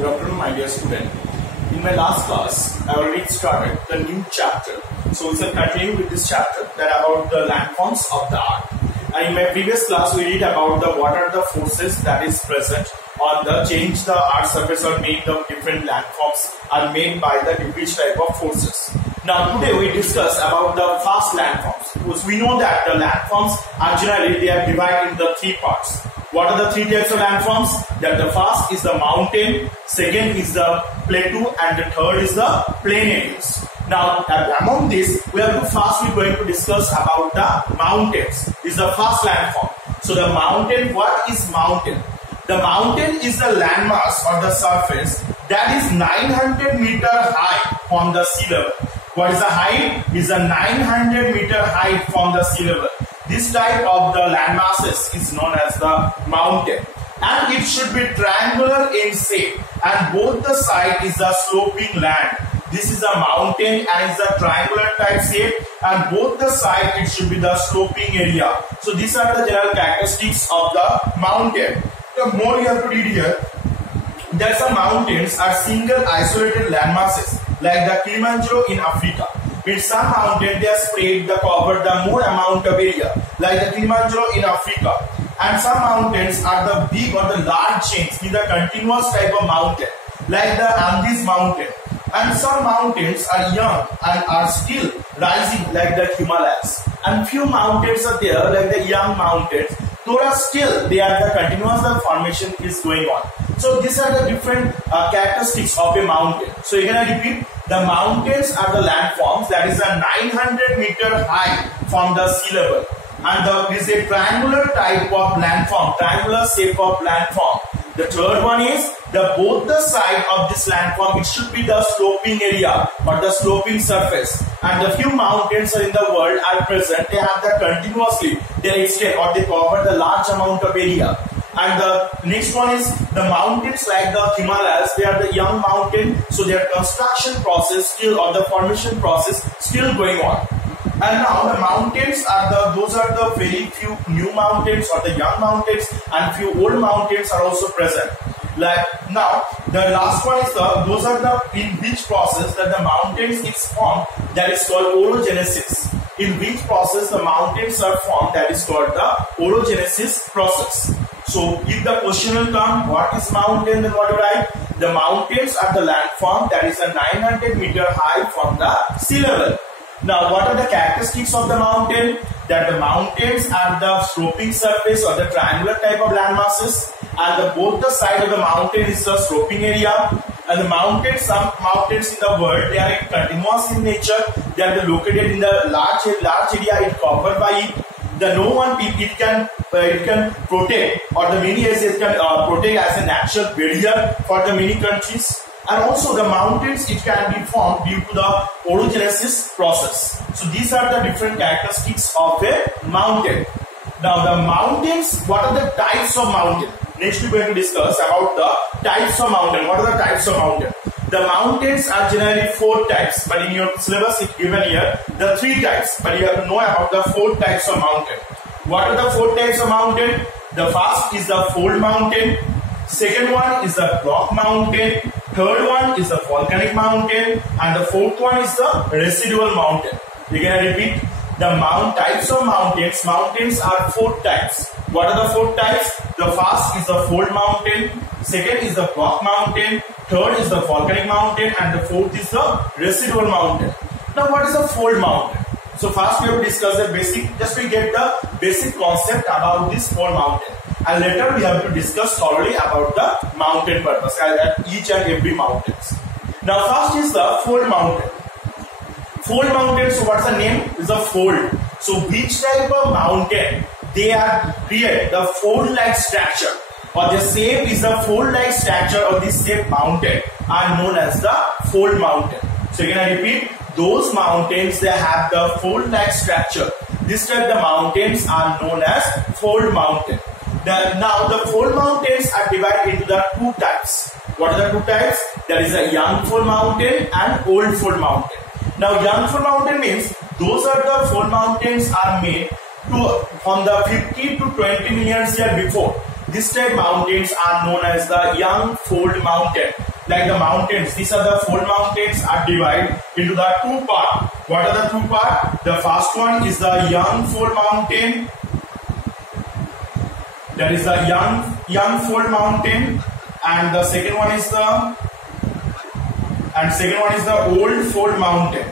Good afternoon, my dear student. In my last class, I already started the new chapter. So we shall continue with this chapter that about the landforms of the earth. And in my previous class, we read about the what are the forces that is present on the change the earth surface or make the different landforms are made by the which type of forces. Now today we discuss about the fast landforms. Because we know that the landforms are generally they are divided into three parts. What are the three types of landforms? That the first is the mountain, second is the plateau, and the third is the plain areas. Now among these, we are firstly going to discuss about the mountains. This is the first landform. So the mountain, what is mountain? The mountain is the landmass or the surface that is 900 meter high from the sea level. What is the height? Is a 900 meter height from the sea level. This type of the landmasses is known as the mountain, and it should be triangular in shape, and both the side is a sloping land. This is a mountain and is a triangular type shape, and both the side it should be the sloping area. So these are the general characteristics of the mountain. The more you have to read here, that some mountains are single isolated landmasses like the Kilimanjaro in Africa. In some mountains they are spread the cover the more amount of area like the Kilimanjaro in Africa, and some mountains are the big or the large chains with a continuous type of mountain like the Andes mountain, and some mountains are young and are still rising like the Himalayas, and few mountains are there like the young mountains, though are still they are the continuous formation is going on. So these are the different characteristics of a mountain. So you can repeat, the mountains are the landforms that is a 900 meter high from the sea level, and there is a triangular type of landform, triangular shape of landform. The third one is the both the side of this landform it should be the sloping area or the sloping surface, and the few mountains in the world are present, they have the continuously they extend or they cover the large amount of area. And the next one is the mountains like the Himalayas, they are the young mountain, so their construction process still or the formation process still going on. And now the mountains are those are the very few new mountains or the young mountains, and few old mountains are also present. Like now the last one is those are the in which process that the mountains is formed, that is called orogenesis. In which process the mountains are formed, that is called the orogenesis process. So if the question will come, what is mountain, then what do you write? The mountains are the landform that is a 900 meter high from the sea level. Now what are the characteristics of the mountain? That the mountains are the sloping surface or the triangular type of landmasses, and both the side of the mountain is the sloping area, and the mountains, some mountains in the world they are continuous in nature, they are located in the large area it covered by it. The no one it can protect, or the many areas can protect as a natural barrier for the many countries. And also the mountains it can be formed due to the orogenesis process. So these are the different characteristics of a mountain. Now the mountains, what are the types of mountain? Next we are going to discuss about the types of mountain. What are the types of mountain? The mountains are generally four types, but in your syllabus it's given here the three types, but you have to know about the four types of mountain. What are the four types of mountain? The first is the fold mountain, second one is the rock mountain, third one is the volcanic mountain, and the fourth one is the residual mountain. We can repeat the types of mountains. Mountains are four types. What are the four types? The first is the fold mountain, second is the rock mountain, third is the volcanic mountain, and the fourth is the residual mountain. Now what is the fold mountain? So first we have to discuss the basic, just to get the basic concept about this fold mountain, and later we have to discuss thoroughly about the mountain purpose at each and every mountains. Now first is the fold mountain. Fold mountain, so what's the name? Is a fold. So which type of mountain they are create the fold-like structure, or the shape is the fold-like structure of this shape mountain are known as the fold mountain. So again I repeat, those mountains they have the fold-like structure. This type the mountains are known as fold mountain. Now the fold mountains are divided into the two types. What are the two types? There is a young fold mountain and old fold mountain. Now young fold mountain means those are the fold mountains are made from the 50 to 20 million years before. This type mountains are known as the young fold mountain. like the mountains. These are the 4 mountains are divided into the 2 parts. What are the 2 parts? The first one is the Yangful mountain. That is the Yangful mountain, and the second one is the Old Fold mountain.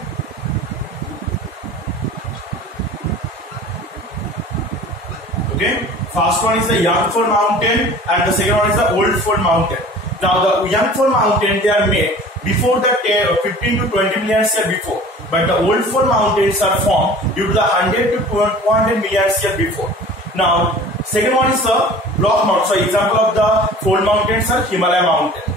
Okay, first one is the Yangful mountain, and the second one is the Old Fold mountain. Now the Yangful mountain, they are made before the 15 to 20 million years before, but the Old Fold mountains are formed due to the 100 to 200 million years before. Now second one is the block mountain. So example of the fold mountains are Himalaya mountain,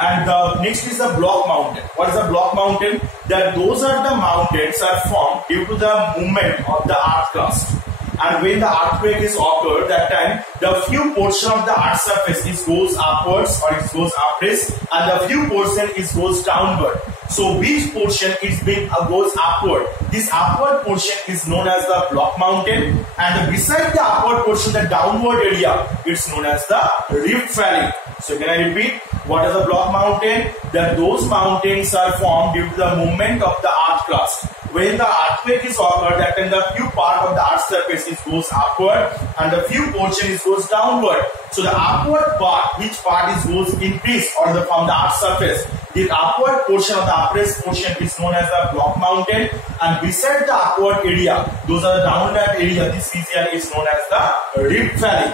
and the next is the block mountain. What is the block mountain? That those are the mountains are formed due to the movement of the earth crust. And when the earthquake is occurred, that time the few portion of the earth surface is goes upwards or it goes upwards, and the few portion is goes downward. So which portion is being goes upward? This upward portion is known as the block mountain, and beside the upward portion, the downward area, it's known as the Rift Valley. So can I repeat? What is the block mountain? That those mountains are formed due to the movement of the earth crust. When the earthquake is occurred, that then the few part of the earth surface is goes upward and the few portion is goes downward. So the upward part, which part is goes increase or the from the earth surface, the upward portion of the uppermost portion is known as the block mountain, and beside the upward area, those are the downward area, this region is known as the Rift Valley.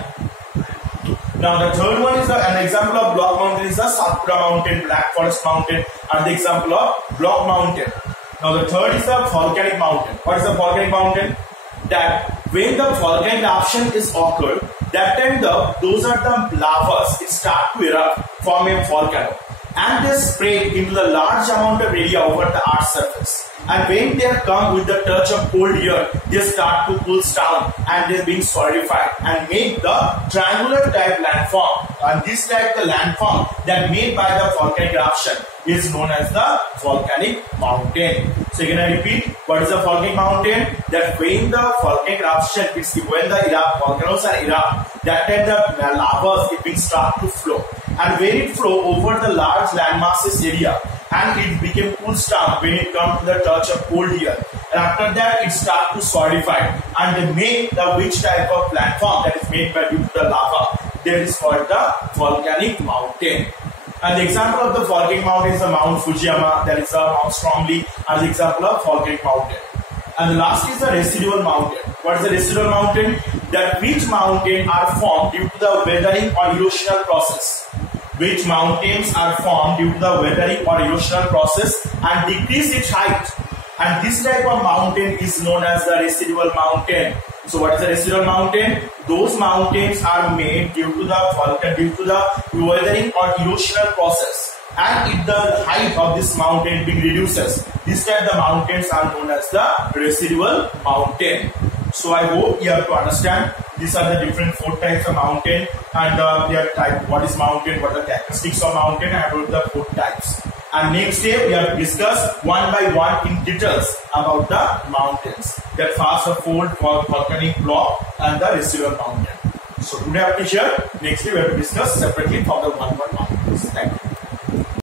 Now the third one is an example of block mountain is the Satpura mountain, Black Forest mountain, and the example of block mountain. Now the third is the volcanic mountain. What is the volcanic mountain? That when the volcanic eruption is occurred, that time those are the lavas start to erupt from a volcano, and they spread into the large amount of area over the earth's surface. And when they come with the touch of cold air, they start to cool down and they are being solidified and make the triangular type landform. And this type the landform that made by the volcanic eruption is known as the volcanic mountain. So can I repeat? What is the volcanic mountain? That when the volcanic eruption is when the volcanoes are erupt, that time the lava it will start to flow. And when it flow over the large landmasses area, and it became cool down when it comes to the touch of cold air, and after that it start to solidify and they make the which type of platform that is made by due to the lava, that is called the volcanic mountain. And the example of the volcanic mountain is the Mount Fujiyama, that is the Mount Stromli, as the example of volcanic mountain. And the last is the residual mountain. What is the residual mountain? That which mountain are formed due to the weathering or erosional process. Which mountains are formed due to the weathering or erosional process and decrease its height. And this type of mountain is known as the residual mountain. So what is the residual mountain? Those mountains are made due to the weathering or erosional process. And if the height of this mountain being reduces, this type the mountains are known as the residual mountain. So I hope you have to understand these are the different 4 types of mountain and their type. What is mountain? What are the characteristics of mountain? And about the 4 types. And next day we have discussed one by one in details about the mountains. That first the fold, volcanic block, and the residual mountain. So today I have to share. Next day we have to discuss separately for the one mountains. Thank you.